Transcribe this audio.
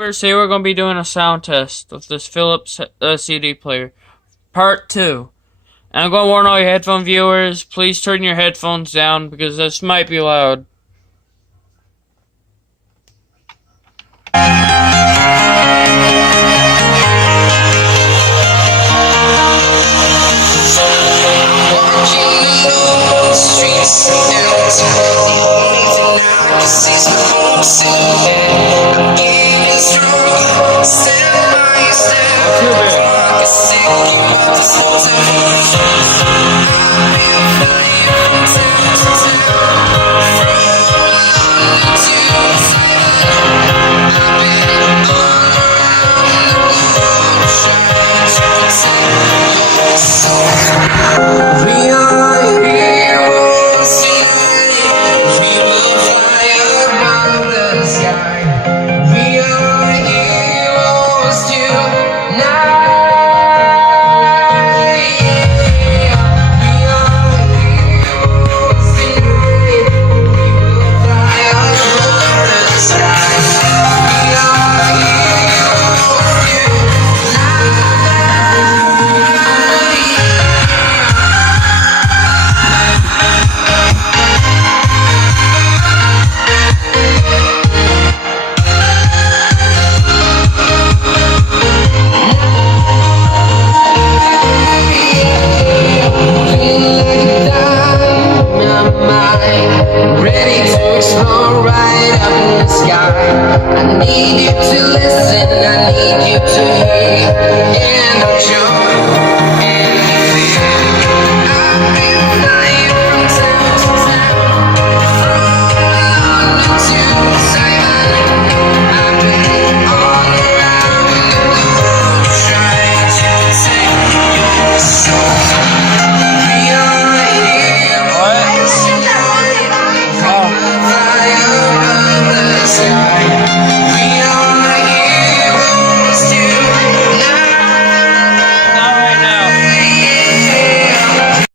Today we're going to be doing a sound test with this Philips CD player, part 2. And I'm going to warn all your headphone viewers, please turn your headphones down because this might be loud. I need you to listen, I need you to hear, and I'm